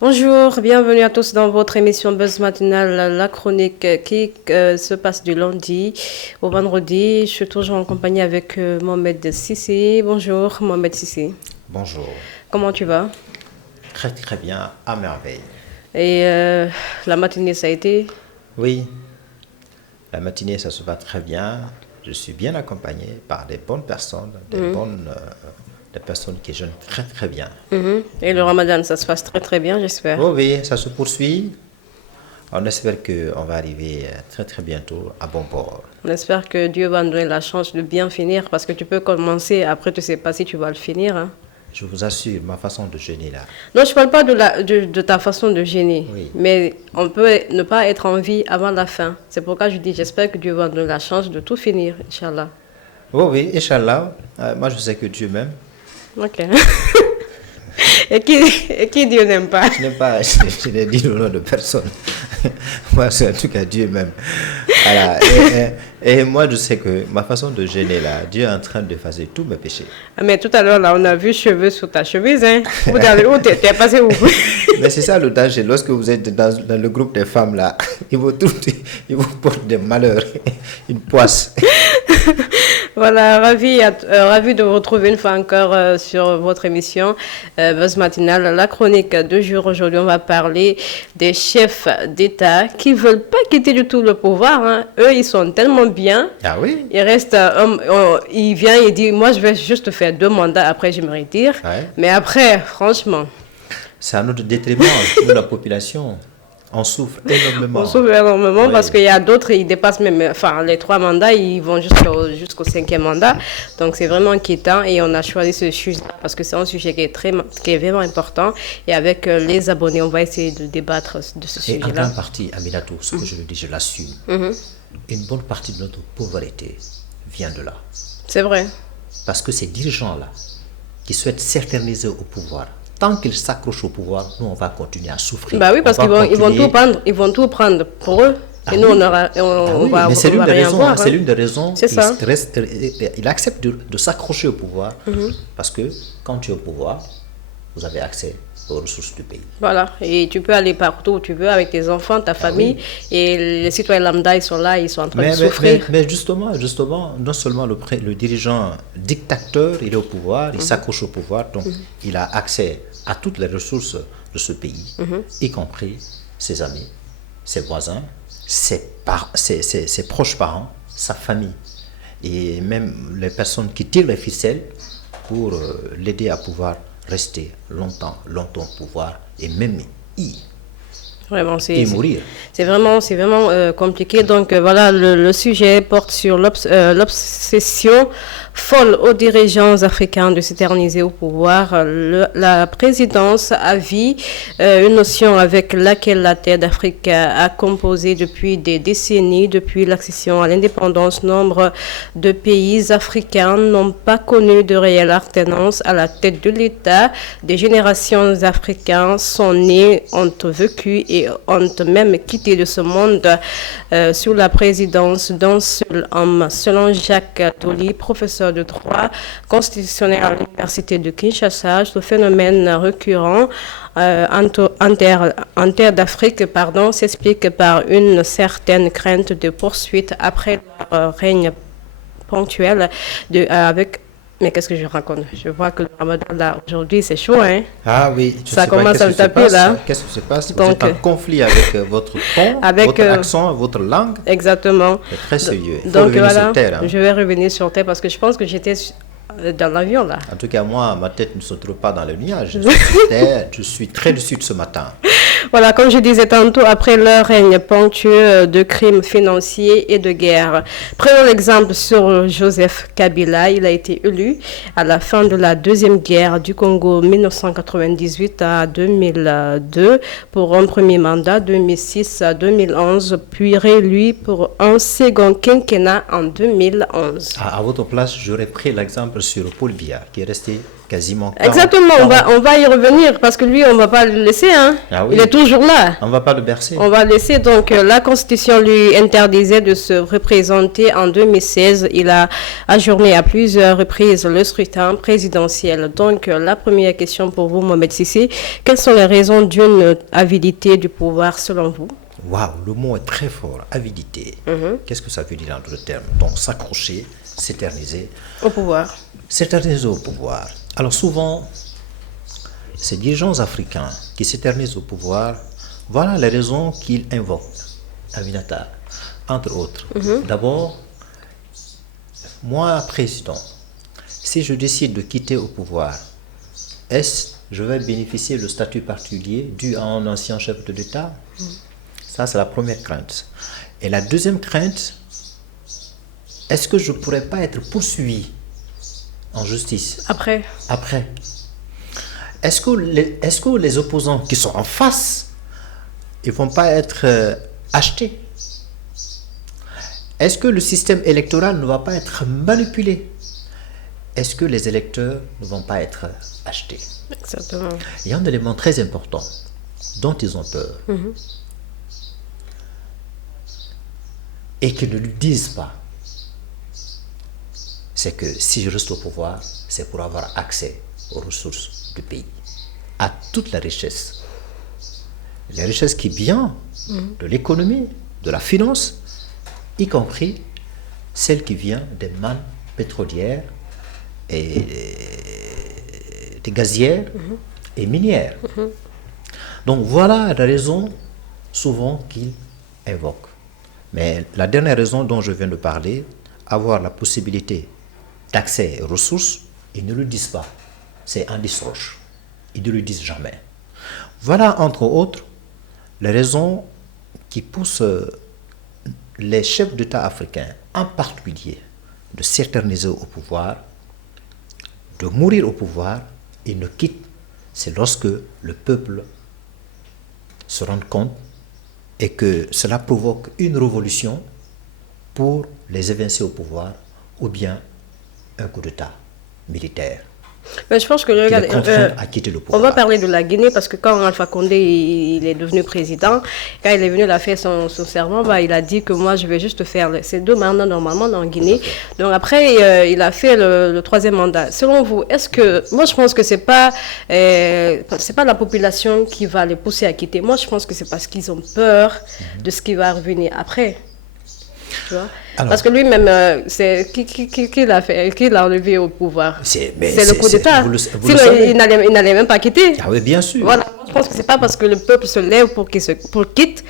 Bonjour, bienvenue à tous dans votre émission Buzz Matinale, la chronique qui se passe du lundi au vendredi. Je suis toujours en compagnie avec Mohamed Sissi. Bonjour Mohamed Sissi. Bonjour. Comment tu vas? Très très bien, à merveille. Et la matinée, ça a été? Oui, la matinée, ça se va très bien. Je suis bien accompagné par des bonnes personnes, des personnes qui jeûnent très très bien. Et le ramadan, ça se passe très très bien, j'espère. Oh oui, ça se poursuit. On espère qu'on va arriver très très bientôt à bon port. On espère que Dieu va nous donner la chance de bien finir, parce que tu peux commencer, après tu ne sais pas si tu vas le finir. Hein. Je vous assure, ma façon de jeûner là. Non, je ne parle pas de ta façon de jeûner, Oui. mais on peut ne pas être en vie avant la fin. C'est pourquoi je dis, j'espère que Dieu va nous donner la chance de tout finir, Inch'Allah. Oh oui, Inch'Allah. Moi je sais que Dieu m'aime. Ok. Et qui Dieu n'aime pas? Je n'ai dit le nom de personne. Moi, c'est en tout cas Dieu même. Voilà. Et moi, je sais que ma façon de jeûner là, Dieu est en train d'effacer tous mes péchés. Mais tout à l'heure, là, on a vu cheveux sur ta chemise. Hein? Où t'es passé où? Mais c'est ça le danger. Lorsque vous êtes dans le groupe des femmes là, ils vous portent des malheurs, une poisse. Voilà, ravi de vous retrouver une fois encore sur votre émission Buzz Matinale, la chronique de jour. Aujourd'hui, on va parler des chefs d'État qui ne veulent pas quitter du tout le pouvoir. Hein. Eux, ils sont tellement bien. Ah oui? Ils restent, il vient, il dit, moi, je vais juste faire 2 mandats, après je me retire. Ouais. Mais après, franchement... C'est à notre détriment, nous, la population. On souffre énormément. On souffre énormément Oui. parce qu'il y a d'autres, ils dépassent même, enfin, les 3 mandats, ils vont jusqu'au 5e mandat. Donc, c'est vraiment inquiétant et on a choisi ce sujet parce que c'est un sujet qui est vraiment important. Et avec les abonnés, on va essayer de débattre de ce Et en sujet-là. grande partie, Aminatou, ce que je le dis, je l'assume. Une bonne partie de notre pauvreté vient de là. C'est vrai. Parce que ces dirigeants-là, qui souhaitent s'éterniser au pouvoir, tant qu'ils s'accrochent au pouvoir, nous, on va continuer à souffrir. Bah oui, parce On qu'ils va vont tout continuer- prendre, ils vont tout prendre pour eux. Ah Et nous, oui. on Oui, va mais c'est on l'une va des rien raisons. voir, C'est hein. l'une des raisons. C'est ça. Il accepte de s'accrocher au pouvoir parce que quand tu es au pouvoir, vous avez accès aux ressources du pays. Voilà, et tu peux aller partout où tu veux avec tes enfants, ta famille, et les citoyens lambda, ils sont là, ils sont en train de souffrir. Mais justement, non seulement le dirigeant dictateur, il est au pouvoir, il s'accroche au pouvoir, donc il a accès à toutes les ressources de ce pays, y compris ses amis, ses voisins, ses proches parents, sa famille, et même les personnes qui tirent les ficelles pour l'aider à pouvoir rester longtemps au pouvoir et même Vraiment, et mourir. c'est vraiment compliqué. Donc voilà, le sujet porte sur l'obsession folle aux dirigeants africains de s'éterniser au pouvoir. La présidence à vie, une notion avec laquelle la terre d'Afrique a composé depuis des décennies, depuis l'accession à l'indépendance. Nombre de pays africains n'ont pas connu de réelle alternance à la tête de l'État. Des générations africaines sont nées, ont vécu et ont même quitté de ce monde sous la présidence d'un seul homme. Selon Jacques Toli, professeur de droit constitutionnel à l'université de Kinshasa, ce phénomène récurrent en terre d'Afrique s'explique par une certaine crainte de poursuite après leur règne ponctuel mais qu'est-ce que je raconte? Je vois que le ramadan, là, aujourd'hui, c'est chaud, hein? Ah oui, Ça commence à me taper, là. Qu'est-ce qui se passe? Vous Donc, êtes en conflit avec votre ton, votre accent, votre langue. Exactement. C'est très sérieux. Il faut Donc revenir voilà, sur terre. Hein. je vais revenir sur terre parce que je pense que j'étais dans l'avion, là. En tout cas, moi, ma tête ne se trouve pas dans le nuage. Je suis sur terre, je suis très lucide ce matin. Voilà, comme je disais tantôt, après leur règne ponctueux de crimes financiers et de guerre. Prenons l'exemple sur Joseph Kabila. Il a été élu à la fin de la deuxième guerre du Congo 1998 à 2002 pour un premier mandat 2006 à 2011, puis réélu pour un second quinquennat en 2011. À votre place, j'aurais pris l'exemple sur Paul Biya, qui est resté quasiment... Exactement, on va y revenir parce que lui, on ne va pas le laisser. Hein. Ah oui. Il est toujours là. On ne va pas le bercer. On va laisser donc la Constitution lui interdisait de se représenter en 2016. Il a ajourné à plusieurs reprises le scrutin présidentiel. Donc la première question pour vous, Mohamed Sissi, quelles sont les raisons d'une avidité du pouvoir selon vous? Waouh, le mot est très fort, avidité. Qu'est-ce que ça veut dire en d'autres termes? Donc s'accrocher, s'éterniser. Au pouvoir. S'éterniser au pouvoir. Alors souvent, ces dirigeants africains qui s'éternisent au pouvoir, voilà les raisons qu'ils invoquent. Aminata, entre autres. D'abord, moi, président, si je décide de quitter au pouvoir, est-ce que je vais bénéficier du statut particulier dû à un ancien chef de l'État? Ça, c'est la première crainte. Et la deuxième crainte, est-ce que je ne pourrais pas être poursuivi en justice Après. Est-ce que les opposants qui sont en face, ils ne vont pas être achetés? Est-ce que le système électoral ne va pas être manipulé? Est-ce que les électeurs ne vont pas être achetés? Exactement. Il y a un élément très important dont ils ont peur. Et qu'ils ne le disent pas. C'est que si je reste au pouvoir, c'est pour avoir accès aux ressources du pays, à toute la richesse. La richesse qui vient de l'économie, de la finance, y compris celle qui vient des mannes pétrolières et des gazières et minières. Donc voilà la raison souvent qu'ils invoquent. Mais la dernière raison dont je viens de parler, avoir la possibilité d'accès aux ressources, ils ne le disent pas. C'est un disroche. Ils ne le disent jamais. Voilà, entre autres, les raisons qui poussent les chefs d'État africains, en particulier, de s'éterniser au pouvoir, de mourir au pouvoir, et ne quittent. C'est lorsque le peuple se rend compte et que cela provoque une révolution pour les évincer au pouvoir ou bien un coup d'État militaire. Mais je pense que qui les contraint à quitter le pouvoir. On va parler de la Guinée parce que quand Alpha Condé il est devenu président, quand il est venu il a fait son serment, il a dit que moi je vais juste faire ces 2 mandats normalement en Guinée. Donc après il a fait le 3e mandat. Selon vous, est-ce que moi je pense que c'est pas la population qui va les pousser à quitter. Moi je pense que c'est parce qu'ils ont peur de ce qui va revenir après. Tu vois? Alors, parce que lui-même, c'est qui l'a fait, qui l'a enlevé au pouvoir. C'est le coup d'État. Sinon, il n'allait même pas quitter. Ah oui, bien sûr. Voilà. Je pense que c'est pas parce que le peuple se lève pour qu'il quitte.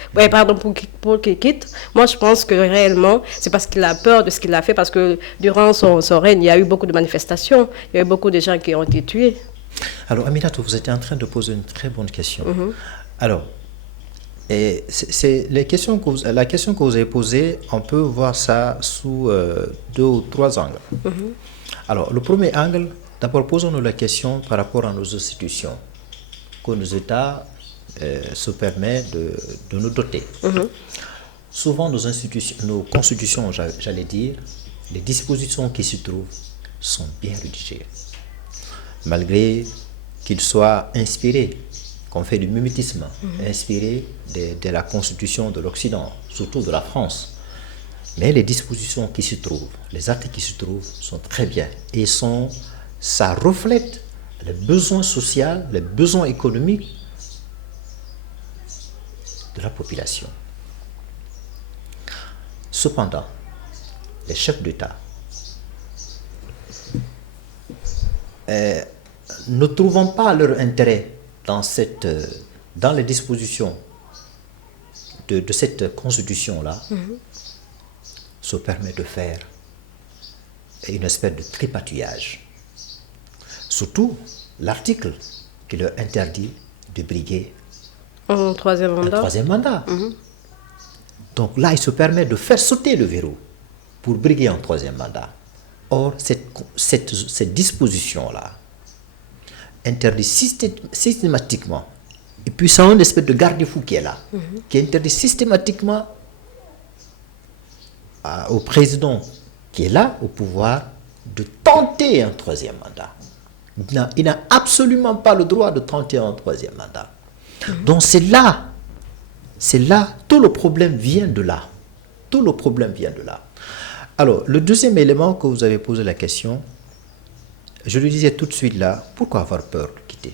Pour qu'il quitte. Moi, je pense que réellement, c'est parce qu'il a peur de ce qu'il a fait. Parce que durant son règne, il y a eu beaucoup de manifestations. Il y a eu beaucoup de gens qui ont été tués. Alors, Aminatou, vous êtes en train de poser une très bonne question. Alors, et c'est la question que vous avez posée, on peut voir ça sous 2 ou 3 angles. Alors, le premier angle, d'abord, posons-nous la question par rapport à nos institutions, que nos États se permettent de nous doter. Souvent, nos constitutions, j'allais dire, les dispositions qui s'y trouvent sont bien rédigées, malgré qu'ils soient inspirés, qu'on fait du mimétisme, inspiré de la constitution de l'Occident, surtout de la France. Mais les dispositions qui s'y trouvent, les actes qui s'y trouvent sont très bien. Et ça reflète les besoins sociaux, les besoins économiques de la population. Cependant, les chefs d'État ne trouvant pas leur intérêt dans les dispositions de cette constitution-là, se permet de faire une espèce de tripatouillage. Surtout l'article qui leur interdit de briguer un 3e mandat. Donc là, il se permet de faire sauter le verrou pour briguer un 3e mandat. Or, cette disposition-là interdit systématiquement, et puis c'est une espèce de garde-fou qui est là, qui interdit systématiquement au président qui est là au pouvoir de tenter un 3e mandat. Il n'a absolument pas le droit de tenter un 3e mandat. Donc c'est là, tout le problème vient de là. Tout le problème vient de là. Alors, le deuxième élément que vous avez posé la question, je le disais tout de suite là, pourquoi avoir peur de quitter?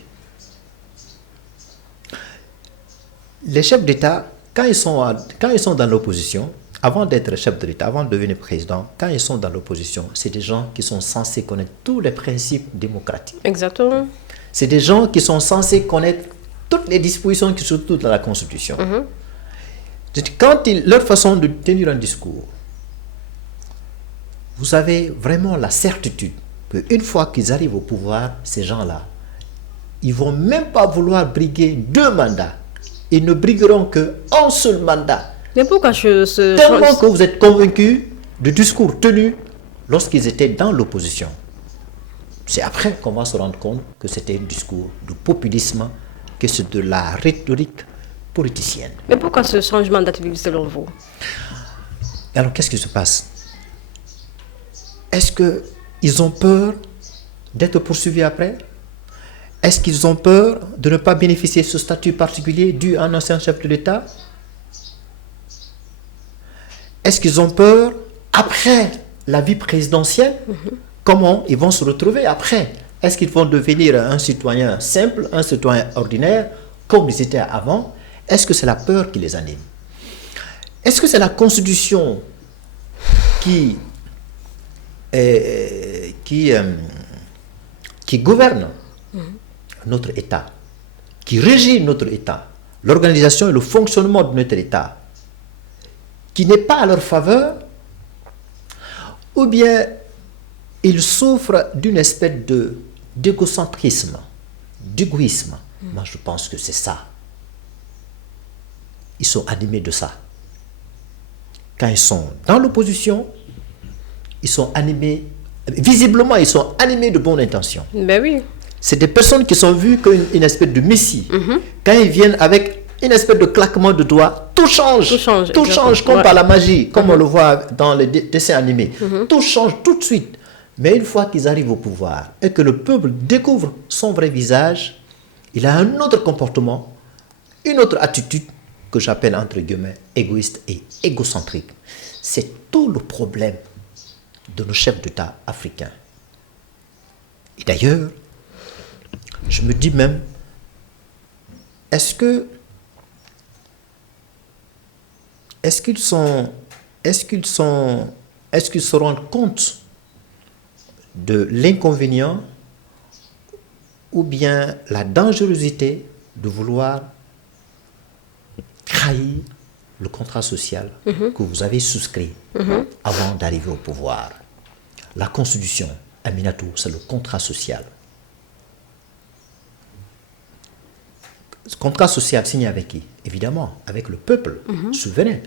Les chefs d'État, quand ils sont dans l'opposition, avant d'être chef de l'État, avant de devenir président, quand ils sont dans l'opposition, c'est des gens qui sont censés connaître tous les principes démocratiques. Exactement. C'est des gens qui sont censés connaître toutes les dispositions qui sont toutes dans la Constitution. Quand leur façon de tenir un discours, vous avez vraiment la certitude qu'une fois qu'ils arrivent au pouvoir, ces gens-là, ils ne vont même pas vouloir briguer 2 mandats. Ils ne brigueront qu'un seul mandat. Mais pourquoi Tellement que vous êtes convaincus du discours tenu lorsqu'ils étaient dans l'opposition. C'est après qu'on va se rendre compte que c'était un discours de populisme, que c'est de la rhétorique politicienne. Mais pourquoi ce changement d'attitude selon vous? Alors qu'est-ce qui se passe? Est-ce qu'ils ont peur d'être poursuivis après? Est-ce qu'ils ont peur de ne pas bénéficier de ce statut particulier dû à un ancien chef de l'État? Est-ce qu'ils ont peur, après la vie présidentielle, comment ils vont se retrouver après? Est-ce qu'ils vont devenir un citoyen simple, un citoyen ordinaire, comme ils étaient avant? Est-ce que c'est la peur qui les anime? Est-ce que c'est la Constitution qui gouverne notre État, qui régit notre État, l'organisation et le fonctionnement de notre État, qui n'est pas à leur faveur, ou bien ils souffrent d'une espèce d'égocentrisme, d'égoïsme? Moi, je pense que c'est ça. Ils sont animés de ça. Quand ils sont dans l'opposition, ils sont animés, visiblement, ils sont animés de bonnes intentions. Ben oui. C'est des personnes qui sont vues comme une espèce de messie. Quand ils viennent avec une espèce de claquement de doigts, tout change. Tout change comme par la magie, comme on le voit dans les dessins animés. Tout change tout de suite. Mais une fois qu'ils arrivent au pouvoir et que le peuple découvre son vrai visage, il a un autre comportement, une autre attitude que j'appelle entre guillemets égoïste et égocentrique. C'est tout le problème de nos chefs d'État africains. Et d'ailleurs, je me dis même, est-ce qu'ils se rendent compte de l'inconvénient ou bien la dangerosité de vouloir trahir le contrat social que vous avez souscrit avant d'arriver au pouvoir? La Constitution, Aminatou, c'est le contrat social. Ce contrat social signé avec qui? Évidemment, avec le peuple souverain,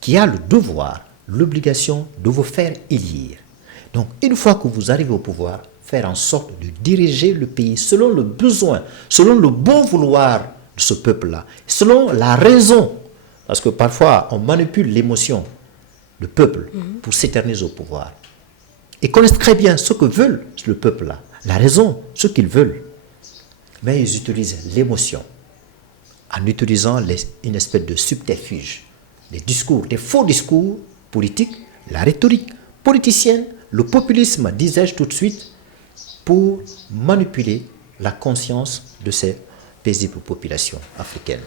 qui a le devoir, l'obligation de vous faire élire. Donc, une fois que vous arrivez au pouvoir, faire en sorte de diriger le pays selon le besoin, selon le bon vouloir de ce peuple-là, selon la raison. Parce que parfois, on manipule l'émotion du peuple pour s'éterniser au pouvoir. Ils connaissent très bien ce que veulent le peuple-là, la raison, ce qu'ils veulent. Mais ils utilisent l'émotion en utilisant une espèce de subterfuge, des discours, des faux discours politiques, la rhétorique politicienne, le populisme, disais-je tout de suite, pour manipuler la conscience de ces paisibles populations africaines.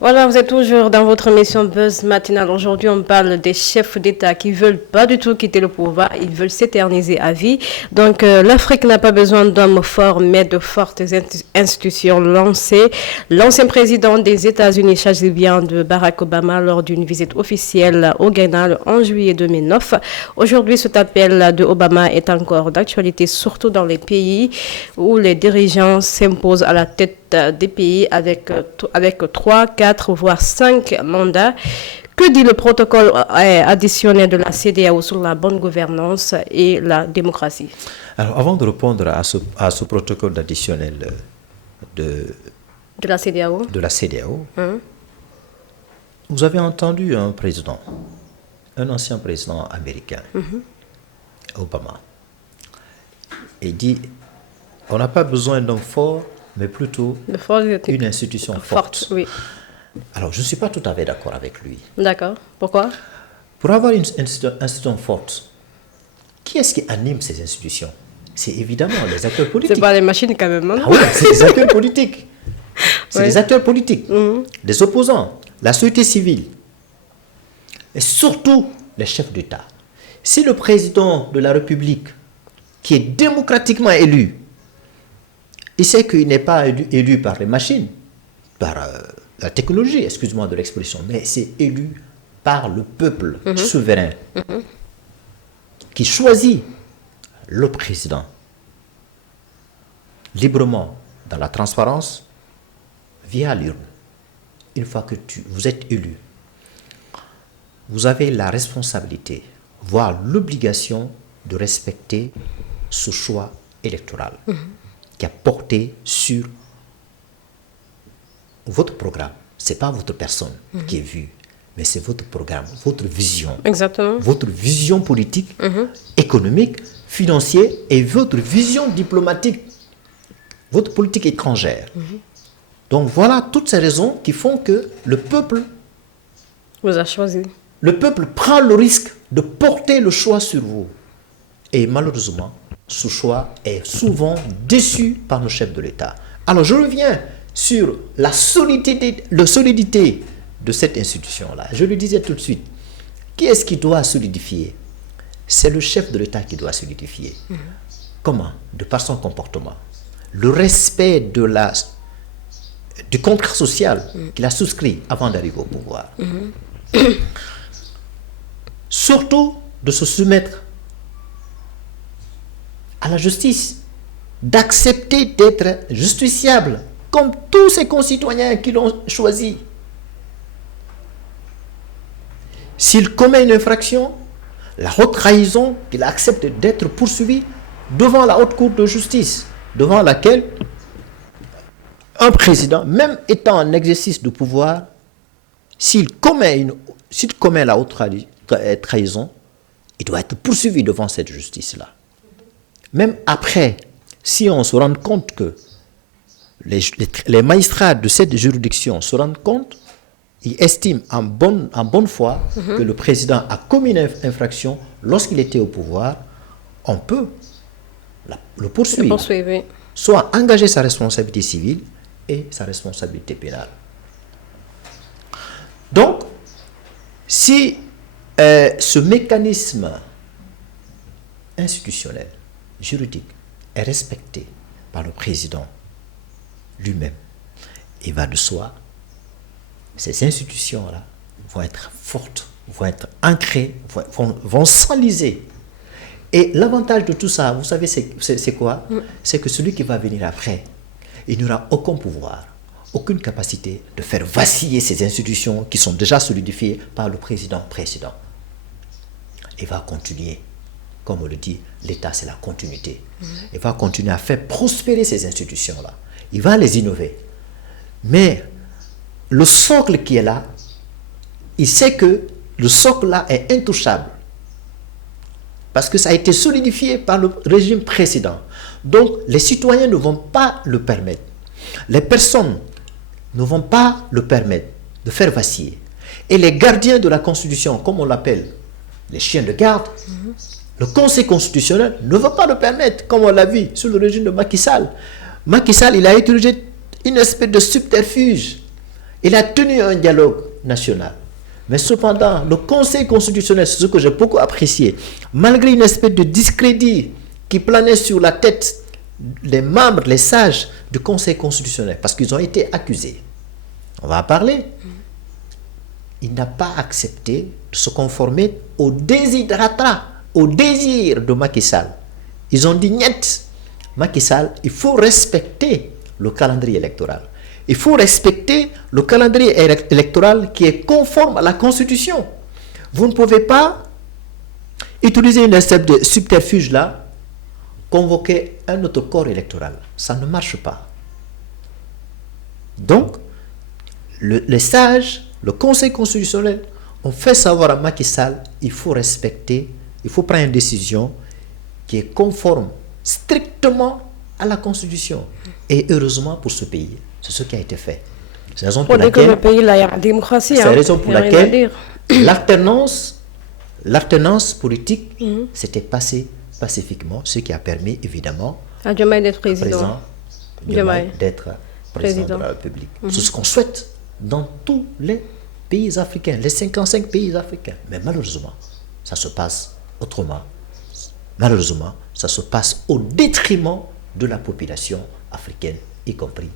Voilà, vous êtes toujours dans votre émission Buzz Matinale. Aujourd'hui, on parle des chefs d'État qui veulent pas du tout quitter le pouvoir. Ils veulent s'éterniser à vie. Donc, l'Afrique n'a pas besoin d'hommes forts, mais de fortes institutions lancées. L'ancien président des États-Unis s'agit bien de Barack Obama lors d'une visite officielle au Ghana le 11 juillet 2009. Aujourd'hui, cet appel de Obama est encore d'actualité, surtout dans les pays où les dirigeants s'imposent à la tête des pays avec 3, 4, voire 5 mandats. Que dit le protocole additionnel de la CEDEAO sur la bonne gouvernance et la démocratie? Alors, avant de répondre à ce protocole additionnel de la CEDEAO, vous avez entendu un président, un ancien président américain, Obama, et dit, on n'a pas besoin d'hommes forts, mais plutôt De force une institution forte. oui. Alors, je ne suis pas tout à fait d'accord avec lui. D'accord. Pourquoi? Pour avoir une institution forte, qui est-ce qui anime ces institutions? C'est évidemment les acteurs politiques. C'est pas les machines quand même, non? Ah oui, c'est les acteurs politiques. C'est Ouais. les acteurs politiques, les opposants, la société civile, et surtout les chefs d'État. Si le président de la République, qui est démocratiquement élu, il sait qu'il n'est pas élu par les machines, par la technologie, excuse-moi de l'expression, mais c'est élu par le peuple souverain qui choisit le président librement dans la transparence via l'urne. Une fois que vous êtes élu, vous avez la responsabilité, voire l'obligation de respecter ce choix électoral qui a porté sur votre programme. Ce n'est pas votre personne qui est vue, mais c'est votre programme, votre vision. Exactement. Votre vision politique, économique, financière et votre vision diplomatique, votre politique étrangère. Donc voilà toutes ces raisons qui font que le peuple prend le risque de porter le choix sur vous. Et malheureusement, ce choix est souvent déçu par nos chefs de l'État. Alors je reviens sur la solidité de cette institution-là. Je le disais tout de suite. Qui est-ce qui doit solidifier? C'est le chef de l'État qui doit solidifier. Comment? De par son comportement. Le respect du contrat social qu'il a souscrit avant d'arriver au pouvoir. Surtout de se soumettre à la justice, d'accepter d'être justiciable comme tous ses concitoyens qui l'ont choisi. S'il commet une infraction, la haute trahison, qu'il accepte d'être poursuivi devant la haute cour de justice, devant laquelle un président, même étant en exercice de pouvoir, s'il commet la haute trahison, il doit être poursuivi devant cette justice-là. Même après, si on se rend compte que les magistrats de cette juridiction se rendent compte, ils estiment en bonne foi que le président a commis une infraction lorsqu'il était au pouvoir, on peut le poursuivre. Soit engager sa responsabilité civile et sa responsabilité pénale. Donc, si ce mécanisme institutionnel, juridique, est respecté par le président lui-même, il va de soi, ces institutions-là vont être fortes, vont être ancrées, vont s'enliser. Et l'avantage de tout ça, vous savez, c'est quoi? C'est que celui qui va venir après, il n'aura aucun pouvoir, aucune capacité de faire vaciller ces institutions qui sont déjà solidifiées par le président précédent. Il va continuer, comme on le dit, l'État c'est la continuité. Il va continuer à faire prospérer ces institutions-là. Il va les innover. Mais le socle qui est là, il sait que le socle-là est intouchable. Parce que ça a été solidifié par le régime précédent. Donc, les citoyens ne vont pas le permettre. Les personnes ne vont pas le permettre de faire vaciller. Et les gardiens de la Constitution, comme on l'appelle, les chiens de garde, le Conseil constitutionnel ne va pas le permettre, comme on l'a vu sous le régime de Macky Sall. Macky Sall, il a utilisé une espèce de subterfuge. Il a tenu un dialogue national. Mais cependant, le Conseil constitutionnel, c'est ce que j'ai beaucoup apprécié, malgré une espèce de discrédit qui planait sur la tête des membres, les sages du Conseil constitutionnel, parce qu'ils ont été accusés. On va en parler. Il n'a pas accepté de se conformer au desiderata, au désir de Macky Sall. Ils ont dit niet. Macky Sall, il faut respecter le calendrier électoral. Il faut respecter le calendrier électoral qui est conforme à la Constitution. Vous ne pouvez pas utiliser une espèce de subterfuge là, convoquer un autre corps électoral. Ça ne marche pas. Donc, les sages, le Conseil constitutionnel ont fait savoir à Macky Sall, il faut respecter, il faut prendre une décision qui est conforme strictement à la Constitution. Et heureusement pour ce pays, c'est ce qui a été fait. C'est la raison Pour pour dire que laquelle, le pays, là, il y a la démocratie. c'est la Hein. raison pour Il y a rien à laquelle dire. l'alternance politique s'était passée pacifiquement, ce qui a permis évidemment À Diomaye d'être au président. président Diomaye. d'être président Président. de la République. C'est ce qu'on souhaite dans tous les pays africains, les 55 pays africains. Mais malheureusement, ça se passe autrement. Malheureusement, ça se passe au détriment de la population africaine, y compris.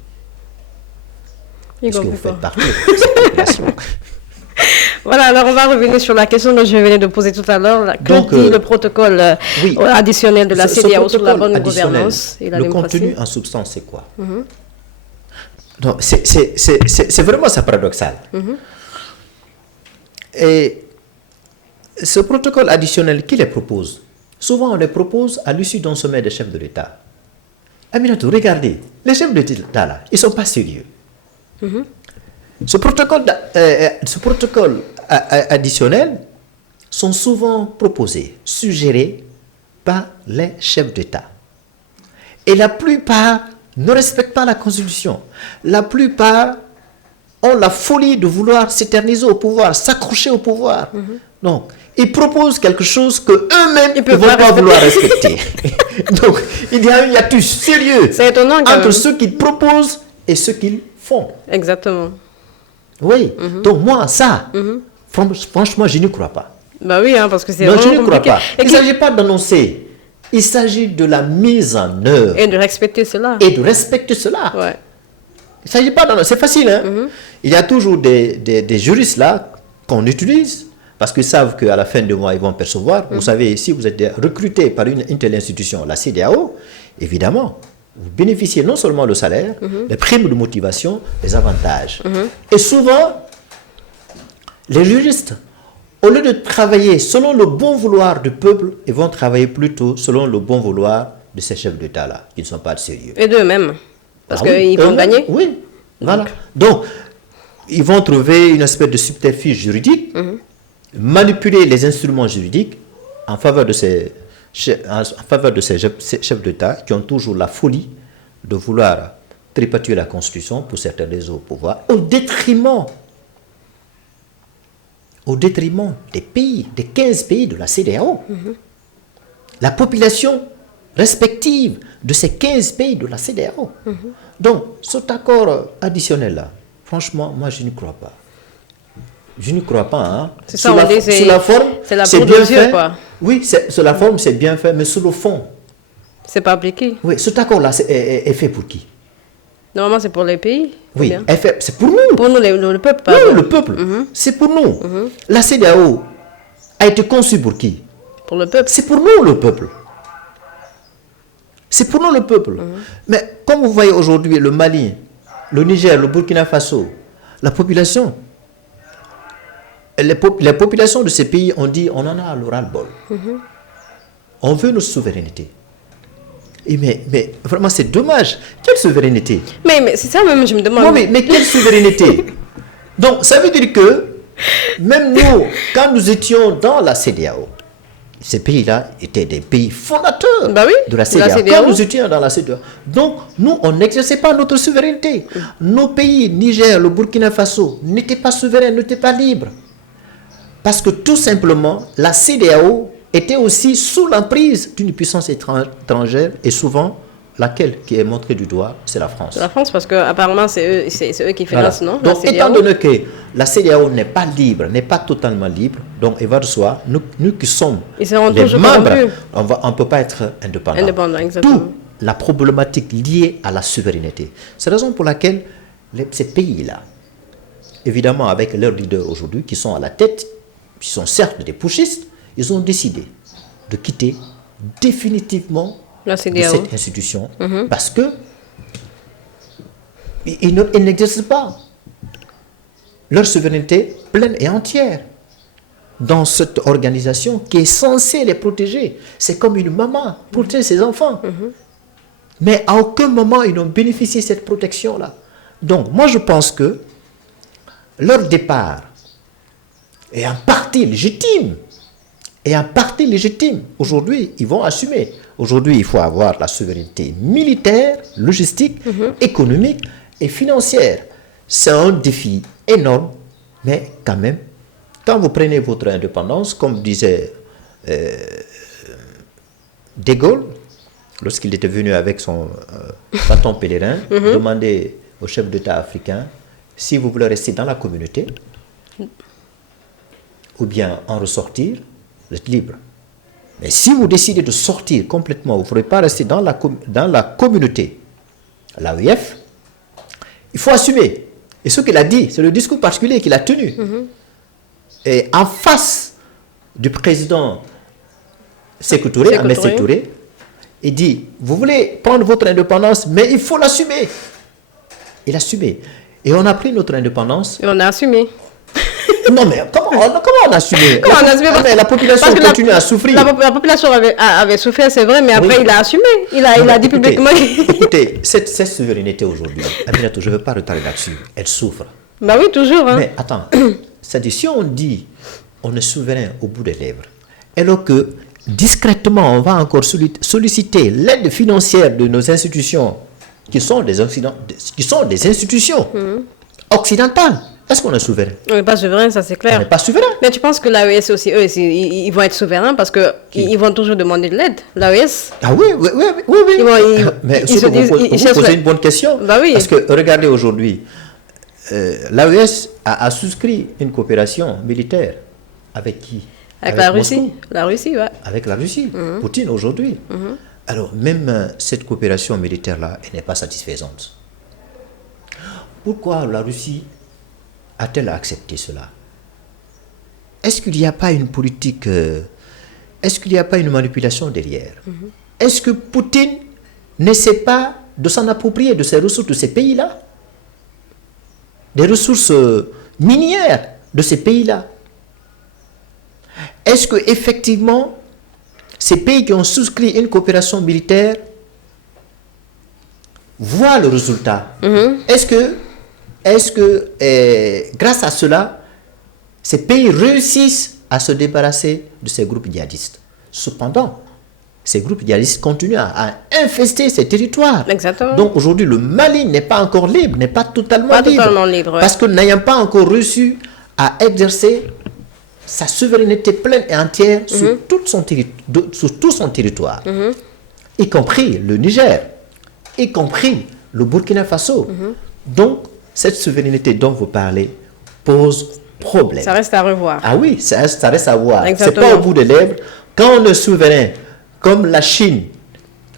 Y Puisque vous compris quoi. faites partie de cette population. Voilà, alors on va revenir sur la question que je venais de poser tout à l'heure. là. Que Donc, dit le protocole oui. additionnel de la Ce CEDEAO sur la protocole bonne additionnel, gouvernance et la le démocratie? contenu en substance, c'est quoi? Donc, c'est vraiment ça paradoxal. Et ce protocole additionnel, qui les propose? Souvent, on les propose à l'issue d'un sommet des chefs de l'État. Aminatou, regardez, les chefs de l'État, là, ils ne sont pas sérieux. Ce protocole additionnel sont souvent proposés, suggérés par les chefs d'État. Et la plupart ne respectent pas la Constitution. La plupart ont la folie de vouloir s'éterniser au pouvoir, s'accrocher au pouvoir. Donc, ils proposent quelque chose qu'eux-mêmes ne vont pas vouloir respecter. Donc, il y a un hiatus sérieux C'est étonnant quand entre même. ceux qu'ils proposent et ceux qu'ils font. Exactement. Oui. Donc, moi, ça, franchement, je n'y crois pas. Bah oui, hein, parce que c'est Non, je vraiment ne crois compliqué. pas. Et, Il ne s'agit pas d'annoncer. Il s'agit de la mise en œuvre et de respecter cela. et de respecter cela. Ouais. Il ne s'agit pas d'annoncer. C'est facile. Hein? Il y a toujours des juristes là qu'on utilise parce qu'ils savent qu'à la fin du mois, ils vont percevoir. Vous savez, si vous êtes recruté par une telle institution, la CEDEAO, évidemment, vous bénéficiez non seulement le salaire, les primes de motivation, les avantages. Et souvent, les juristes, au lieu de travailler selon le bon vouloir du peuple, ils vont travailler plutôt selon le bon vouloir de ces chefs d'État-là, qui ne sont pas sérieux. Et d'eux-mêmes. Parce Ah oui, qu'ils vont eux-mêmes, gagner. Oui, voilà. Donc, ils vont trouver une espèce de subterfuge juridique, manipuler les instruments juridiques en faveur de ces chefs d'État qui ont toujours la folie de vouloir tripatuer la Constitution pour certains des au pouvoir, au détriment des pays, des 15 pays de la CEDEAO. La population respective de ces 15 pays de la CEDEAO. Donc, cet accord additionnel-là, franchement, moi, je n'y crois pas. Je n'y crois pas. Hein. C'est ça, on dit, c'est- sous la forme, c'est la c'est poudre bien aux yeux, fait. quoi. Oui, sur la forme, c'est bien fait, mais sur le fond, C'est pas appliqué. oui, cet accord-là est fait pour qui? Normalement, c'est pour les pays. ou Oui, bien? c'est pour nous. Pour nous, le peuple, Oui, pardon. le peuple. C'est pour nous. La CEDEAO a été conçue pour qui? Pour le peuple. C'est pour nous, le peuple. C'est pour nous, le peuple. Mais comme vous voyez aujourd'hui, le Mali, le Niger, le Burkina Faso, la population, les populations de ces pays ont dit, on en a le ras-le-bol. On veut notre souveraineté. Et mais vraiment, c'est dommage. Quelle souveraineté? Mais c'est ça même, je me demande. Non, mais quelle souveraineté? Donc, ça veut dire que, même nous, quand nous étions dans la CEDEAO, ces pays-là étaient des pays fondateurs Bah oui, de la de la CEDEAO. CEDEAO. Quand nous étions dans la CEDEAO. Donc, nous, on n'exerçait pas notre souveraineté. Nos pays, Niger, le Burkina Faso, n'étaient pas souverains, n'étaient pas libres. Parce que tout simplement, la CEDEAO était aussi sous l'emprise d'une puissance étrangère et souvent, laquelle qui est montrée du doigt, c'est la France. La France, parce qu'apparemment, c'est eux qui Voilà. financent, non? Donc, la étant CEDEAO. donné que la CEDEAO n'est pas libre, n'est pas totalement libre, donc il va de soi, nous qui sommes Ils seront les toujours membres, corrompus. on ne peut pas être indépendant. Indépendant, exactement. D'où la problématique liée à la souveraineté. C'est la raison pour laquelle ces pays-là, évidemment avec leurs leaders aujourd'hui, qui sont à la tête, qui sont certes des putschistes, ils ont décidé de quitter définitivement La de CEDEAO. cette institution parce que ils n'exercent pas leur souveraineté pleine et entière dans cette organisation qui est censée les protéger. C'est comme une maman protéger ses enfants. Mais à aucun moment ils n'ont bénéficié de cette protection-là. Donc moi je pense que leur départ est en partie légitime est un parti légitime. Aujourd'hui, ils vont assumer. Aujourd'hui, il faut avoir la souveraineté militaire, logistique, économique et financière. C'est un défi énorme, mais quand même, quand vous prenez votre indépendance, comme disait De Gaulle, lorsqu'il était venu avec son bâton pèlerin, demander au chef d'État africain si vous voulez rester dans la communauté ou bien en ressortir, vous êtes libre. Mais si vous décidez de sortir complètement, vous ne pourrez pas rester dans la communauté, l'AEF, il faut assumer. Et ce qu'il a dit, c'est le discours particulier qu'il a tenu. Et en face du président Sékou Touré, Ahmed Sékou Touré, il dit, vous voulez prendre votre indépendance, mais il faut l'assumer. Il a assumé. Et on a pris notre indépendance. Et on a assumé. Non, mais comment on a assumé? Comment on a assumé? La population continue à souffrir. La population avait souffert, c'est vrai, mais après, il a assumé. Il a dit publiquement. Écoutez, cette souveraineté aujourd'hui, Aminatou, je ne veux pas retarder là-dessus, elle souffre. Bah oui, toujours. Hein. Mais attends, c'est-à-dire, si on dit on est souverain au bout des lèvres, alors que discrètement, on va encore solliciter l'aide financière de nos institutions, qui sont des institutions occidentales. Est-ce qu'on est souverain? On n'est pas souverain, ça c'est clair. On n'est pas souverain. Mais tu penses que l'AES aussi, eux, ils vont être souverains parce qu'ils vont toujours demander de l'aide, l'AES? Ah oui. Mais vous posez une bonne question. Bah oui. Parce que regardez aujourd'hui, l'AES a souscrit une coopération militaire. Avec qui? Avec la Russie. Moscou. La Russie, ouais. Avec la Russie. Poutine aujourd'hui. Alors même cette coopération militaire-là, elle n'est pas satisfaisante. Pourquoi la Russie a-t-elle accepté cela? Est-ce qu'il n'y a pas une politique, est-ce qu'il n'y a pas une manipulation derrière? Est-ce que Poutine n'essaie pas de s'en approprier de ces ressources de ces pays-là? Des ressources minières de ces pays-là? Est-ce que effectivement ces pays qui ont souscrit une coopération militaire voient le résultat? Est-ce que grâce à cela, ces pays réussissent à se débarrasser de ces groupes djihadistes? Cependant, ces groupes djihadistes continuent à infester ces territoires. Exactement. Donc aujourd'hui, le Mali n'est pas encore libre, n'est pas totalement libre. Ouais. Parce que n'ayant pas encore réussi à exercer sa souveraineté pleine et entière sur tout son territoire, y compris le Niger, y compris le Burkina Faso. Donc, cette souveraineté dont vous parlez pose problème. Ça reste à revoir. Ah oui, ça reste à voir. C'est pas au bout des lèvres. Quand on est souverain, comme la Chine,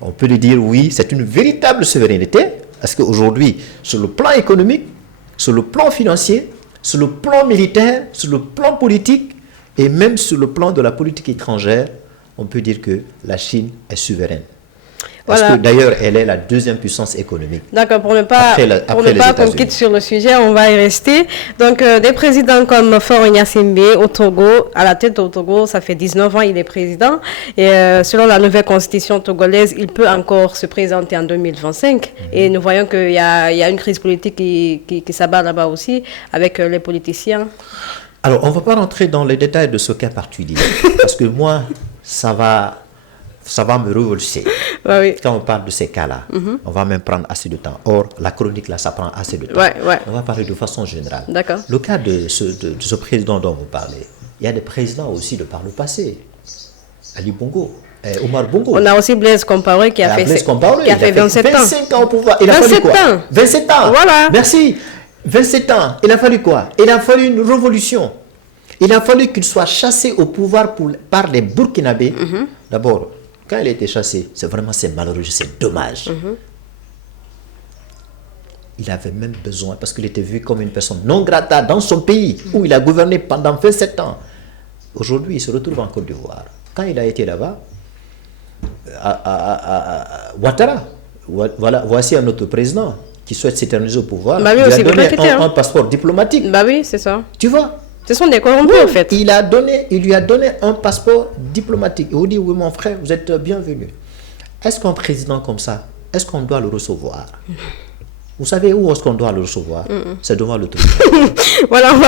on peut lui dire oui, c'est une véritable souveraineté, parce qu'aujourd'hui, sur le plan économique, sur le plan financier, sur le plan militaire, sur le plan politique, et même sur le plan de la politique étrangère, on peut dire que la Chine est souveraine. Parce que d'ailleurs, elle est la deuxième puissance économique. D'accord, pour ne pas qu'on quitte sur le sujet, on va y rester. Donc, des présidents comme Faure Gnassingbé au Togo, à la tête au Togo, ça fait 19 ans, il est président. Et selon la nouvelle constitution togolaise, il peut encore se présenter en 2025. Et nous voyons qu'il y a une crise politique qui s'abat là-bas aussi, avec les politiciens. Alors, on ne va pas rentrer dans les détails de ce cas particulier, parce que moi, ça va me révolter. Ouais, oui. Quand on parle de ces cas-là, on va même prendre assez de temps. Or, la chronique, là, ça prend assez de temps. Ouais. On va parler de façon générale. D'accord. Le cas de ce président dont vous parlez, il y a des présidents aussi de par le passé. Ali Bongo, Omar Bongo. On a aussi Blaise Compaoré qui a fait 27 ans. 25 ans au pouvoir. Il a fallu quoi? 27 ans. Voilà. Merci. 27 ans. Il a fallu quoi? Il a fallu une révolution. Il a fallu qu'il soit chassé au pouvoir par les Burkinabés. D'abord, quand il a été chassé, c'est malheureux, c'est dommage. Il avait même besoin, parce qu'il était vu comme une personne non grata dans son pays, où il a gouverné pendant 27 ans. Aujourd'hui, il se retrouve en Côte d'Ivoire. Quand il a été là-bas, à Ouattara, voilà, voici un autre président qui souhaite s'éterniser au pouvoir. Bah oui, il a donné un passeport diplomatique. Bah oui, c'est ça. Tu vois? Ce sont des corrompus, en fait. Il lui a donné un passeport diplomatique. Il vous dit, oui, mon frère, vous êtes bienvenu. Est-ce qu'un président comme ça, est-ce qu'on doit le recevoir? Vous savez où est-ce qu'on doit le recevoir? C'est devant le tribunal. Voilà, on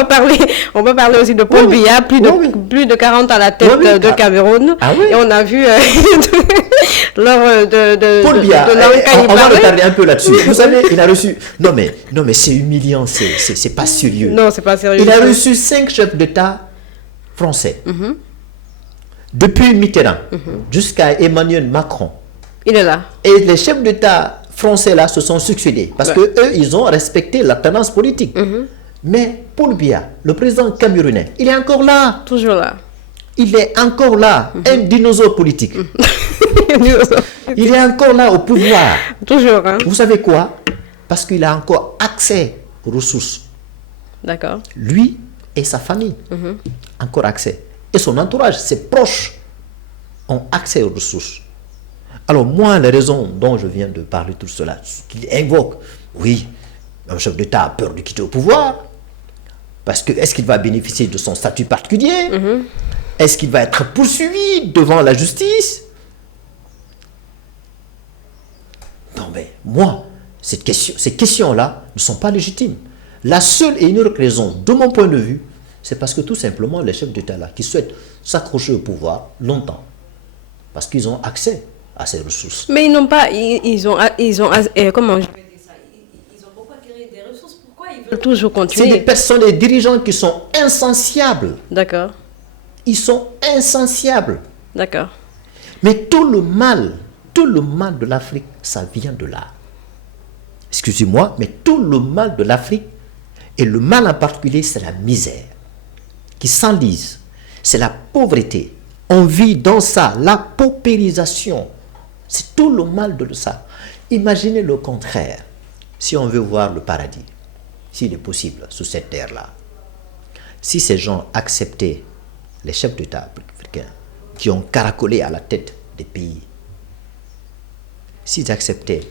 va parler aussi de Paul Biya, plus de 40 à la tête de Cameroun. Et on a vu lors de Paul Biya, on va retarder un peu là-dessus. Vous savez, il a reçu... Non mais c'est humiliant, c'est pas sérieux. Non, c'est pas sérieux. Il a reçu 5 chefs d'État français. Depuis Mitterrand jusqu'à Emmanuel Macron. Il est là. Et les chefs d'État français là se sont succédés parce que eux ils ont respecté la tendance politique. Mais Paul Biya, le président camerounais, il est encore là. Toujours là. Il est encore là, un dinosaure politique. Il est encore là au pouvoir. Toujours. Hein? Vous savez quoi? Parce qu'il a encore accès aux ressources. D'accord. Lui et sa famille encore accès. Et son entourage, ses proches ont accès aux ressources. Alors moi, les raisons dont je viens de parler, tout cela, qu'il invoque, oui, un chef d'État a peur de quitter le pouvoir, parce que est-ce qu'il va bénéficier de son statut particulier? Est-ce qu'il va être poursuivi devant la justice? Non mais moi, ces questions-là ne sont pas légitimes. La seule et unique raison, de mon point de vue, c'est parce que tout simplement les chefs d'État là qui souhaitent s'accrocher au pouvoir longtemps, parce qu'ils ont accès à ces ressources. Mais ils n'ont pas, comment je vais dire ça, ils ont beaucoup acquis des ressources. Pourquoi ils veulent toujours continuer? C'est des personnes, des dirigeants qui sont insensibles. D'accord. Ils sont insensibles. D'accord. Mais tout le mal de l'Afrique, ça vient de là. Excusez-moi, mais tout le mal de l'Afrique, et le mal en particulier, c'est la misère qui s'enlise. C'est la pauvreté. On vit dans ça, la paupérisation. C'est tout le mal de ça. Imaginez le contraire. Si on veut voir le paradis, s'il est possible, sur cette terre-là, si ces gens acceptaient les chefs d'État africains qui ont caracolé à la tête des pays, s'ils acceptaient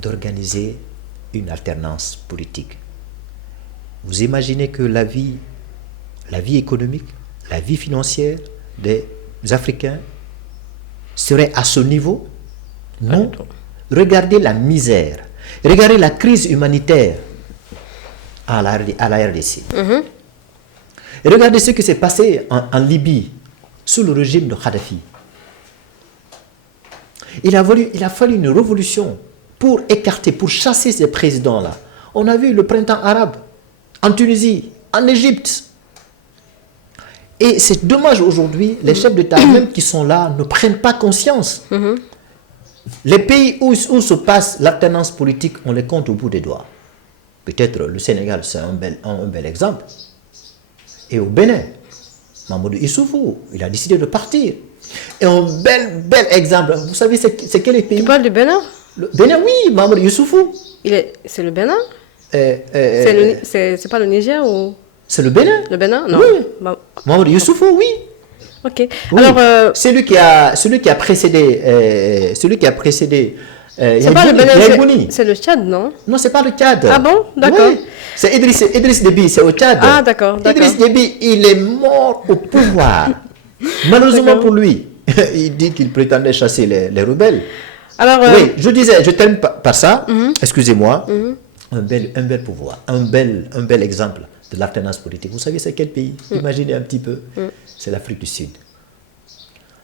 d'organiser une alternance politique, vous imaginez que la vie économique, la vie financière des Africains serait à ce niveau? Non. Regardez la misère. Regardez la crise humanitaire à la RDC. Et regardez ce qui s'est passé en Libye sous le régime de Kadhafi. Il a fallu une révolution pour écarter, pour chasser ces présidents-là. On a vu le printemps arabe en Tunisie, en Égypte. Et c'est dommage aujourd'hui, les chefs d'État même qui sont là ne prennent pas conscience. Les pays où se passe l'alternance politique, on les compte au bout des doigts. Peut-être le Sénégal, c'est un bel exemple. Et au Bénin, Mamadou Issoufou, il a décidé de partir. Et un bel exemple, vous savez c'est quel pays? Tu parles du Bénin? Le Bénin, oui, Mamadou Issoufou. C'est le Bénin? C'est pas le Niger ou... C'est le Bénin? Le Bénin? Non. Oui. Mamadou Issoufou, oui. Ok. Oui. Alors, celui qui a précédé, c'est pas le Bénin, c'est le Tchad, non? Non, c'est pas le Tchad. Ah bon? D'accord. Oui. C'est Idriss Déby, c'est au Tchad. Ah d'accord. Idriss Déby, il est mort au pouvoir. Malheureusement pour lui, il dit qu'il prétendait chasser les rebelles. Alors, oui, je termine par ça. Excusez-moi. Un bel pouvoir, un bel exemple de l'alternance politique. Vous savez c'est quel pays? Imaginez un petit peu. C'est l'Afrique du Sud.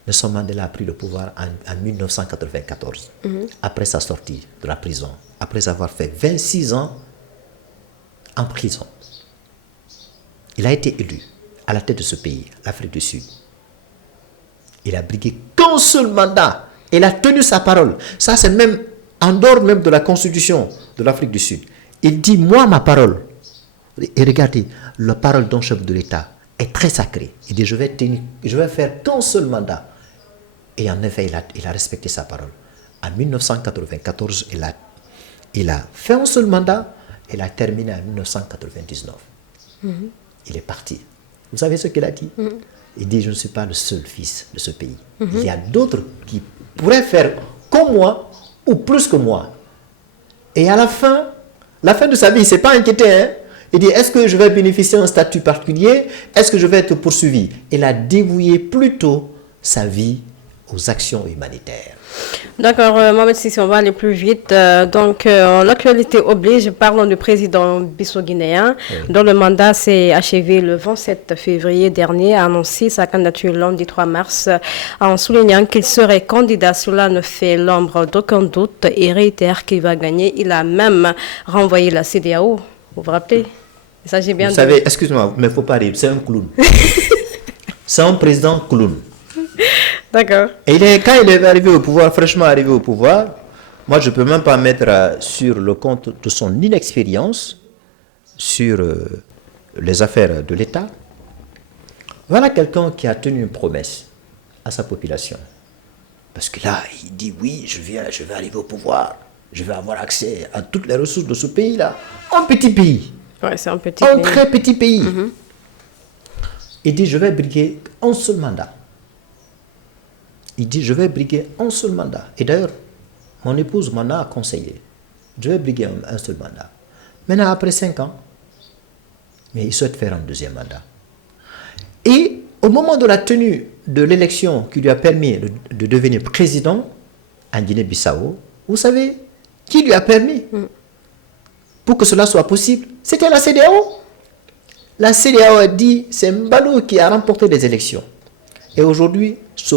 Nelson Mandela a pris le pouvoir en 1994, après sa sortie de la prison, après avoir fait 26 ans en prison. Il a été élu à la tête de ce pays, l'Afrique du Sud. Il a brigué qu'un seul mandat. Il a tenu sa parole. Ça, c'est même en dehors même de la constitution de l'Afrique du Sud. Il dit, moi, ma parole. Et regardez, la parole d'un chef de l'État est très sacrée. Il dit, je vais faire qu'un seul mandat. Et en effet, il a respecté sa parole. En 1994, il a fait un seul mandat. Il a terminé en 1999. Il est parti. Vous savez ce qu'il a dit? Il dit, je ne suis pas le seul fils de ce pays. Il y a d'autres qui pourraient faire comme moi ou plus que moi. Et à la fin de sa vie, il ne s'est pas inquiété. Hein? Il dit, est-ce que je vais bénéficier d'un statut particulier? Est-ce que je vais être poursuivi? Il a dévoué plutôt sa vie aux actions humanitaires. D'accord, Mohamed Sissi, on va aller plus vite. L'actualité oblige, parlons du président bissau-guinéen, dont le mandat s'est achevé le 27 février dernier, a annoncé sa candidature lundi 3 mars, en soulignant qu'il serait candidat. Cela ne fait l'ombre d'aucun doute et réitère qu'il va gagner. Il a même renvoyé la CEDEAO. Vous vous rappelez? Il s'agit bien Vous savez, excuse-moi, mais il ne faut pas rire, c'est un clown. C'est un président clown. D'accord. Et quand il est arrivé au pouvoir, fraîchement arrivé au pouvoir, moi je ne peux même pas mettre sur le compte de son inexpérience sur les affaires de l'État. Voilà quelqu'un qui a tenu une promesse à sa population. Parce que là, il dit oui, je vais arriver au pouvoir, je vais avoir accès à toutes les ressources de ce pays-là. Un petit pays. Ouais, c'est un petit Un pays. très petit pays. Il dit je vais briguer un seul mandat. Il dit, je vais briguer un seul mandat. Et d'ailleurs, mon épouse m'en a conseillé. Je vais briguer un seul mandat. Maintenant, après 5 ans, mais il souhaite faire un deuxième mandat. Et au moment de la tenue de l'élection qui lui a permis de devenir président en Guinée-Bissau, vous savez, qui lui a permis pour que cela soit possible? C'était la CEDEAO. La CEDEAO a dit, c'est Mbalo qui a remporté les élections. Et aujourd'hui, ce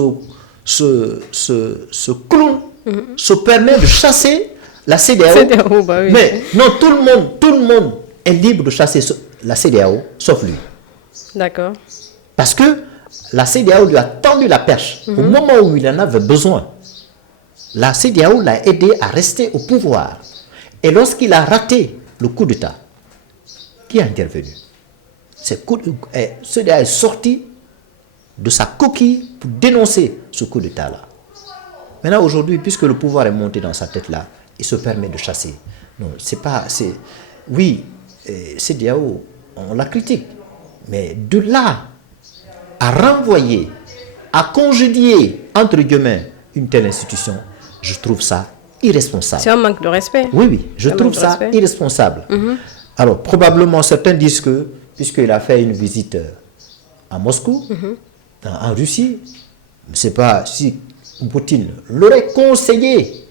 clown se permet de chasser la CEDEAO. Bah oui. Mais non, tout le monde est libre de chasser la CEDEAO, sauf lui. D'accord. Parce que la CEDEAO lui a tendu la perche au moment où il en avait besoin. La CEDEAO l'a aidé à rester au pouvoir. Et lorsqu'il a raté le coup d'État, qui est intervenu? CEDEAO est sorti de sa coquille pour dénoncer ce coup d'État-là. Maintenant, aujourd'hui, puisque le pouvoir est monté dans sa tête-là, il se permet de chasser. Non, oui, CEDEAO, on la critique, mais de là à renvoyer, à congédier, entre guillemets, une telle institution, je trouve ça irresponsable. C'est un manque de respect. Oui, je trouve ça irresponsable. Alors, probablement, certains disent que, puisqu'il a fait une visite à Moscou, en Russie, je ne sais pas si Poutine l'aurait conseillé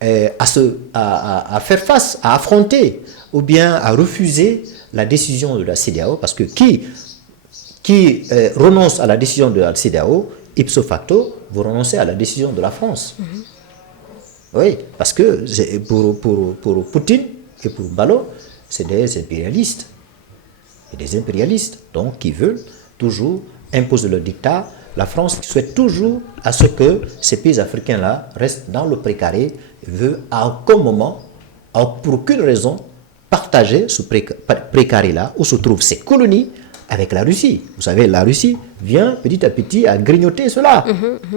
à faire face, à affronter ou bien à refuser la décision de la CEDEAO, parce que qui renonce à la décision de la CEDEAO, ipso facto, vous renoncez à la décision de la France. Oui, parce que pour Poutine et pour Mbalo, c'est des impérialistes. Et des impérialistes, donc, qui veulent toujours imposer leur dictat. La France souhaite toujours à ce que ces pays africains-là restent dans le précaré, veut à aucun moment, pour aucune raison, partager ce précaré-là où se trouvent ces colonies avec la Russie. Vous savez, la Russie vient petit à petit à grignoter cela.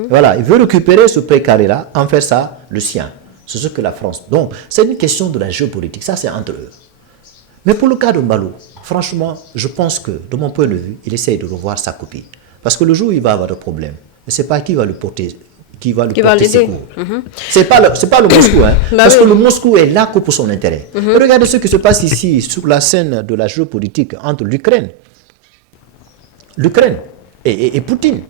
Voilà, il veut récupérer ce précaré-là, en faire ça le sien. C'est ce que la France... Donc, c'est une question de la géopolitique. Ça, c'est entre eux. Mais pour le cas de Mbalo, franchement, je pense que, de mon point de vue, il essaye de revoir sa copie. Parce que le jour où il va avoir des problèmes, je ne sais pas qui va le porter, secours. C'est pas le Moscou, hein, parce que le Moscou est là que pour son intérêt. Regardez ce qui se passe ici, sur la scène de la géopolitique entre l'Ukraine et Poutine.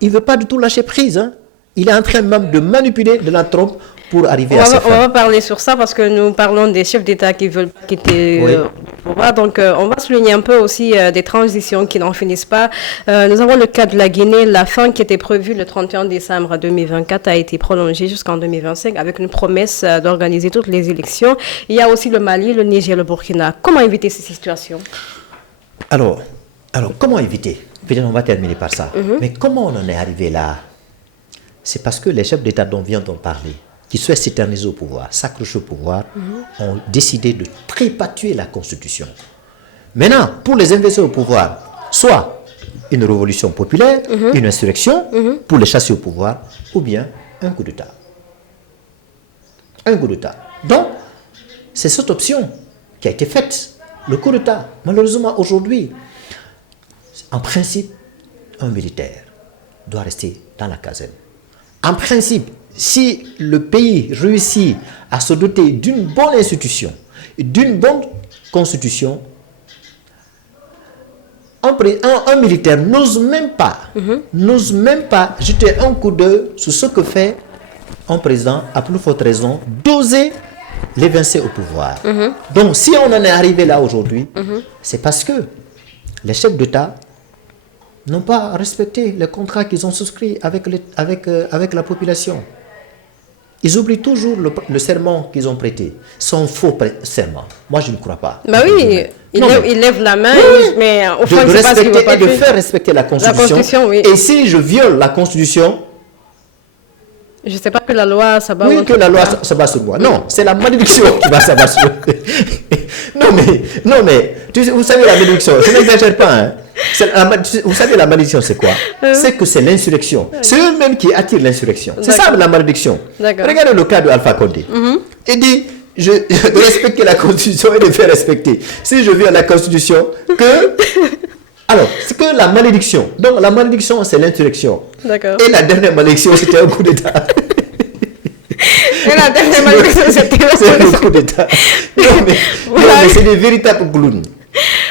Il ne veut pas du tout lâcher prise. Hein. Il est en train même de manipuler Donald Trump pour arriver à ses fins. On va parler sur ça parce que nous parlons des chefs d'État qui veulent quitter le pouvoir. Donc, on va souligner un peu aussi des transitions qui n'en finissent pas. Nous avons le cas de la Guinée. La fin qui était prévue le 31 décembre 2024 a été prolongée jusqu'en 2025 avec une promesse d'organiser toutes les élections. Il y a aussi le Mali, le Niger, le Burkina. Comment éviter ces situations? Alors, comment éviter? Peut-être on va terminer par ça. Mais comment on en est arrivé là? C'est parce que les chefs d'État dont vient on parler, qui souhaitent s'éterniser au pouvoir, s'accrocher au pouvoir, ont décidé de trépatuer la Constitution. Maintenant, pour les investir au pouvoir, soit une révolution populaire, une insurrection, pour les chasser au pouvoir, ou bien un coup d'État. Un coup d'État. Donc, c'est cette option qui a été faite, le coup d'État. Malheureusement, aujourd'hui, en principe, un militaire doit rester dans la caserne. En principe, si le pays réussit à se doter d'une bonne institution, d'une bonne constitution, un militaire n'ose même pas jeter un coup d'œil sur ce que fait un président, à plus forte raison, d'oser l'évincer au pouvoir. Donc, si on en est arrivé là aujourd'hui, c'est parce que les chefs d'État n'ont pas respecté les contrats qu'ils ont souscrits avec la population. Ils oublient toujours le serment qu'ils ont prêté. C'est un faux serment. Moi, je ne crois pas. Bah oui, il lève la main, mais au fond, de respecter et de faire respecter la Constitution. Oui. Et si je viole la Constitution, je ne sais pas que la loi s'abat. Oui, que la loi s'abat sur moi. Non, c'est la malédiction qui va s'abattre sur Non, mais vous savez la malédiction, je n'exagère pas. Hein. Vous savez la malédiction, c'est quoi? C'est que c'est l'insurrection. C'est eux-mêmes qui attirent l'insurrection. C'est ça la malédiction. Regardez le cas de Alpha Condé. Il dit, de respecter la Constitution et de faire respecter. Si je viole la Constitution, alors, c'est que la malédiction. Donc, la malédiction, c'est l'insurrection. Et la dernière malédiction, c'était un coup d'État. Et la dernière malédiction, c'était un coup d'État. Non, mais c'est des véritables clowns.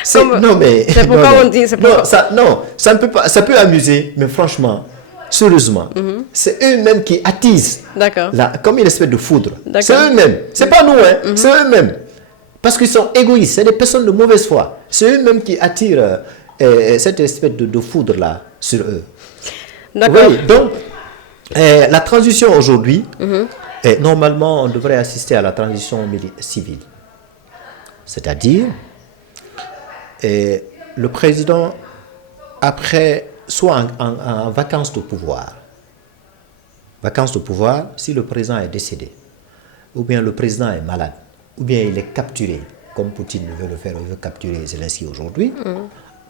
C'est pourquoi on dit. Ça ne peut pas. Ça peut amuser, mais franchement, sérieusement, c'est eux-mêmes qui attisent. Comme une espèce de foudre. C'est eux-mêmes. C'est pas nous, hein. C'est eux-mêmes. Parce qu'ils sont égoïstes. C'est des personnes de mauvaise foi. C'est eux-mêmes qui attirent cette espèce de foudre-là sur eux. Oui, donc, la transition aujourd'hui, normalement, on devrait assister à la transition civile. C'est-à-dire, le président, après, soit en vacances de pouvoir. Vacances de pouvoir, si le président est décédé, ou bien le président est malade, ou bien il est capturé, comme Poutine veut le faire, il veut capturer Zelensky aujourd'hui.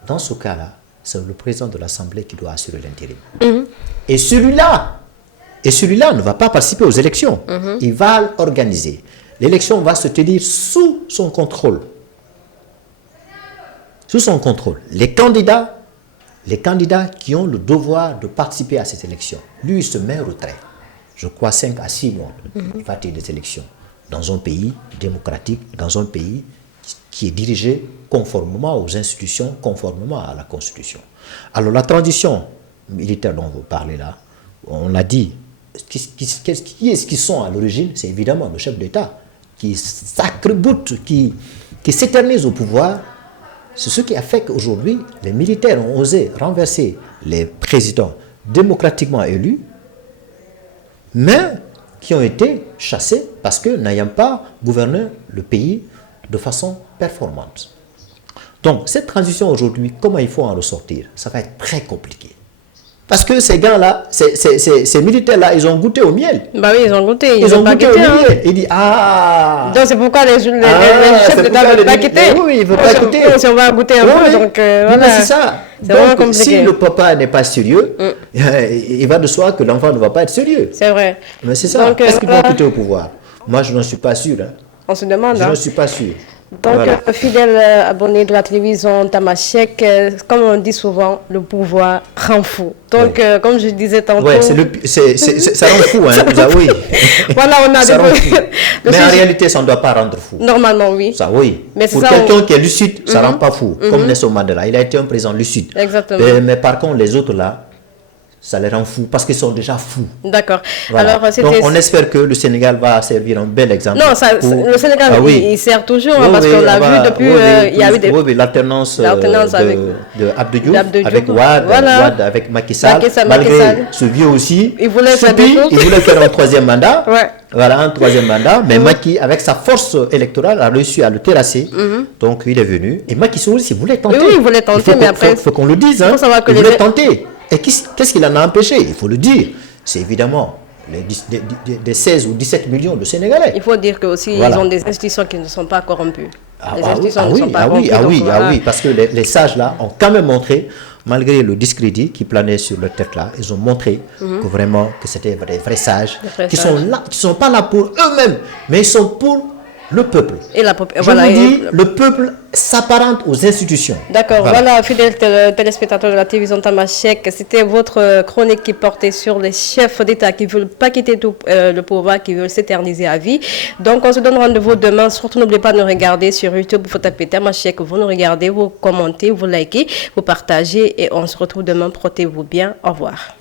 Dans ce cas-là, c'est le président de l'Assemblée qui doit assurer l'intérim. Et celui-là ne va pas participer aux élections. Il va organiser. L'élection va se tenir sous son contrôle. Sous son contrôle. Les candidats qui ont le devoir de participer à cette élection, lui, il se met en retrait. Je crois 5 à 6 mois, il va tenir des élections. Dans un pays démocratique, dans un pays qui est dirigé conformément aux institutions, conformément à la Constitution. Alors la transition militaire dont vous parlez là, on l'a dit, qui est-ce qui sont à l'origine? C'est évidemment le chef d'État qui s'accroboute, qui s'éternise au pouvoir. C'est ce qui a fait qu'aujourd'hui, les militaires ont osé renverser les présidents démocratiquement élus, mais qui ont été chassés parce que n'ayant pas gouverné le pays de façon performante. Donc, cette transition aujourd'hui, comment il faut en ressortir? Ça va être très compliqué. Parce que ces gars-là, ces militaires-là, ils ont goûté au miel. Bah oui, ils ont goûté. Ils ont goûté au miel. Ils disent, donc c'est pourquoi les chefs d'État ne veulent pas quitter. Oui, ils ne veulent pas quitter. Si on va goûter un peu, donc voilà. C'est ça. C'est vraiment compliqué. Si le papa n'est pas sérieux, il va de soi que l'enfant ne va pas être sérieux. C'est vrai. Mais c'est ça. Est-ce qu'ils vont quitter au pouvoir? Moi, je n'en suis pas sûr. On se demande. Je n'en suis pas sûr. Donc, fidèle abonné de la télévision Tamashek, comme on dit souvent, le pouvoir rend fou. Donc, comme je disais tantôt... Oui, ça rend fou, hein, oui. Voilà, on a mais en réalité, ça ne doit pas rendre fou. Normalement, oui. Ça, oui. Mais pour quelqu'un qui est lucide, ça ne rend pas fou. Comme Nelson Mandela, il a été un président lucide. Exactement. Mais par contre, les autres là, ça les rend fous parce qu'ils sont déjà fous. D'accord. Voilà. Alors, donc, on espère que le Sénégal va servir un bel exemple. Non, le Sénégal, il sert toujours, parce qu'on l'a vu depuis... il y a eu des... l'alternance de Abdou Diouf avec Wade, avec Macky Sall. Malgré ce vieux aussi, il voulait faire un troisième mandat. Voilà, un troisième mandat. Mais Macky, avec sa force électorale, a réussi à le terrasser. Donc, il est venu. Et Macky Sall aussi voulait tenter. Oui, il voulait tenter, mais après... Il faut qu'on le dise. Il voulait tenter. Et qu'est-ce qu'il en a empêché? Il faut le dire. C'est évidemment des 16 ou 17 millions de Sénégalais. Il faut dire que aussi ils ont des institutions qui ne sont pas corrompues. Les institutions ne sont pas corrompues. Parce que les sages là ont quand même montré, malgré le discrédit qui planait sur leur tête là, ils ont montré que vraiment que c'était des vrais sages qui sont là, qui sont pas là pour eux-mêmes, mais ils sont le peuple. Et la Je vous dis, le peuple s'apparente aux institutions. D'accord, voilà, fidèles téléspectateurs de la télévision Tamashek, c'était votre chronique qui portait sur les chefs d'État qui ne veulent pas quitter le pouvoir, qui veulent s'éterniser à vie. Donc, on se donne rendez-vous demain. Surtout, n'oubliez pas de nous regarder sur YouTube. Vous tapez Tamashek, vous nous regardez, vous commentez, vous likez, vous partagez et on se retrouve demain. Portez-vous bien. Au revoir.